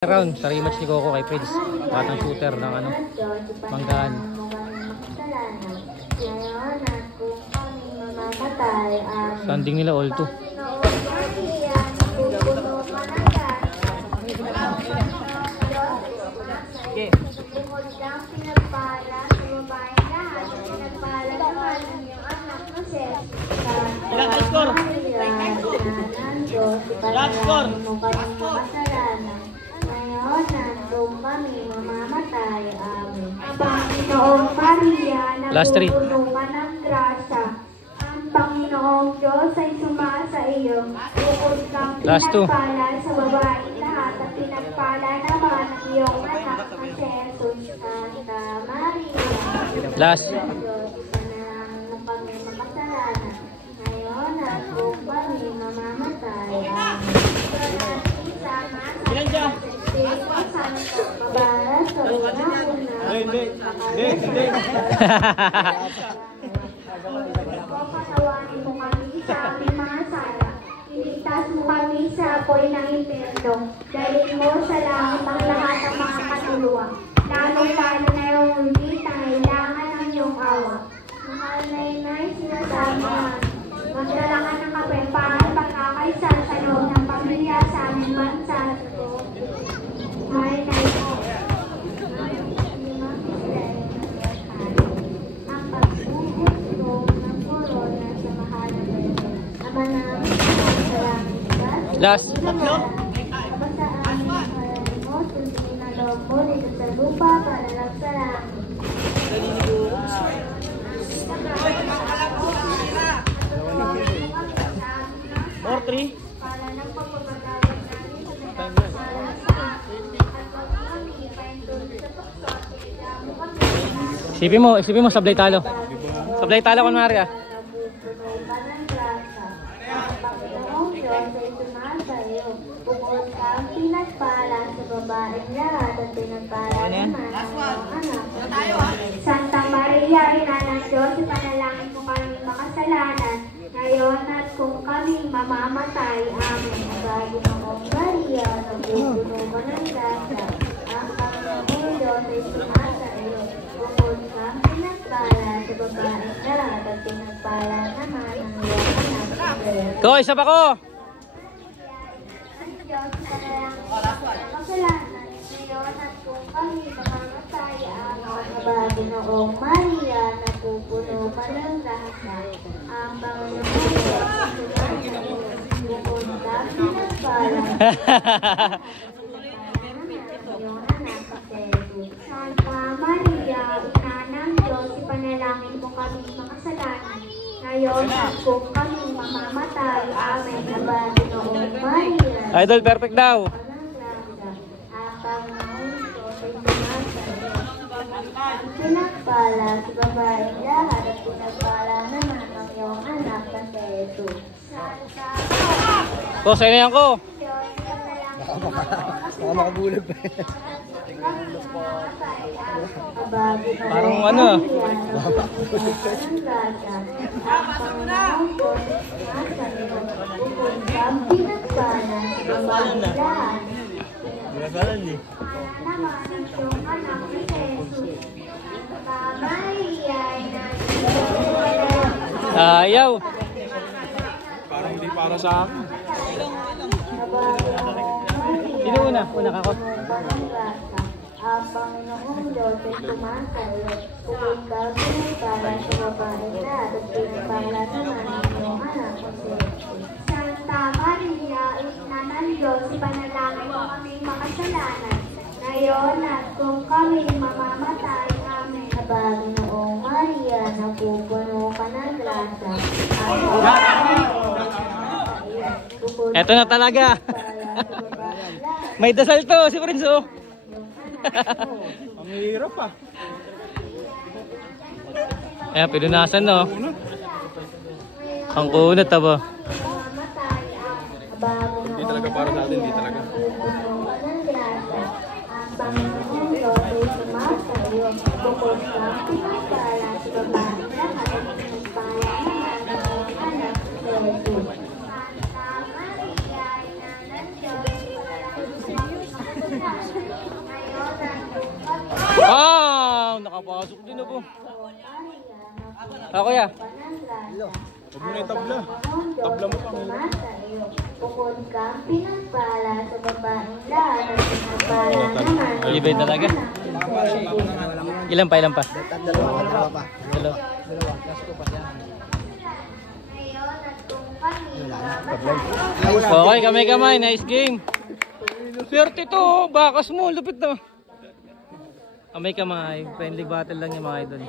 Round sa rematch ni Coco kay Prince, batang shooter ng ano, Manggaan. Standing nila all two. Ilang score? Last score. Kung kami mamamatay, Panginoong Maria, Last three. napupuno ka ng grasya. Ang Panginoong Diyos ay sumasa iyo. Bukod kang Last two. pinagpala sa babae lahat at pinagpala naman ang iyong anak na si Jesus. Santa Maria, Last. Diyos, ipanalangin mo kami makasalanan. Ngayon at kung kami mamamatay, Ilan dyan? Pagkakawain mo kami sa aming mga sala. Iligtas mo kami sa apoy ng impyerno. Dalhin mo sa langit ang lahat ng mga katuluan. Lalo-lalo na yung hindi nangailangan ng iyong awa. Mahal na inay, sinasabi namin. Magdala ka ng kapayapaan pagkakaisa sa loob ng pamilya sa aming bansa. Mahal na ito. Ang pagbubuto ng korona sa mahal na ito. Ama namin, salamat. Last. Ama sa aming mahal mo, sundin na loob mo dito sa lupa para lang sa langit. Or 3? Para ng pagpapatawad namin sa nagkakasala sa amin at pag kami ipahintulot sa pagkakasala mo kami. Isipin mo, sablay talo. Sablay talo kon Maria. Nabubuno ka ng grasa. Ang Panginoong Diyos ay sumasa iyo. Bukod ka ang pinagpala sa babaeng lahat at pinagpala naman ang iyong anak. Santa Maria, Ina ng Diyos, ipanalangin mo kami makasalanan. Ngayon at kung kami mamamatay, amen. Panginoong Maria, nabubuno ka ng grasa. Ang Panginoong Diyos ay sumasa iyo. Bukod ka ang pinagpala sa babaeng lahat at pinagpala naman ang iyong anak. Ko, isa pa ko. Ang Diyos, ipanalangin mo kami makasalanan. Ngayon at kung kami mamamatay, amen. Panginoong Maria, napupuno ka ng grasa. Ang Panginoong Diyos ay sumasa iyo. Bukod ka ang pinagpala Santa Maria, Ina ng Diyos, ipanalangin mo kami makasalanan. Ngayon at kung kami mamamatay, amen. Panginoong Maria, Idol, perfect daw. ang Panginoong Diyos ay sumasa iyo. Ang pinagpala sa babaeng lahat at pinagpala naman ang iyong anak na si Jesus. Santa Ko, sa'yo na yan ko. Diyos, ipanalangin mo Baka makabulag pa yan. Parang ano. Binasalan eh. Ayaw. Parang hindi para sa akin. Sino una? Una ka ko. Ang Panginoong Diyos ay sumasa iyo. Bukod ka pinagpala sa babaeng lahat at pinagpala naman ang iyong anak na si Jesus. Santa Maria, Ina ng Diyos, ipanalangin mo kami makasalanan. Ngayon at kung kami mamamatay, amen. Panginoong Maria, napupuno ka ng grasa. Eto na talaga. May dasal to si Prince oh. Ang hirap ah. Ayan, pinunasan no. Ang kunat ba? Hindi talaga para sa atin, hindi talaga. Ang Panginoong Diyos ay sumasa iyo. Bukod ka pinagpala sa babaeng lahat at pinagpala naman ang iyong anak na si Jesus. Santa Maria, Ina ng Diyos, ipanalangin mo kami makasalanan. nakapasok din ako. Ako ya. Huwag mo na yung tabla. Tabla mo pa. Bukod kang pinagpala sa babaeng lahat at pinagpala naman. Libre talaga. Ilan pa, ilan pa? Dalawa. Ngayon at kung kanina, Okay, kamay-kamay. Nice game. Swerte to. Bakas mo. Lupit na. Kamay-kamay. Friendly battle lang yung mga idol.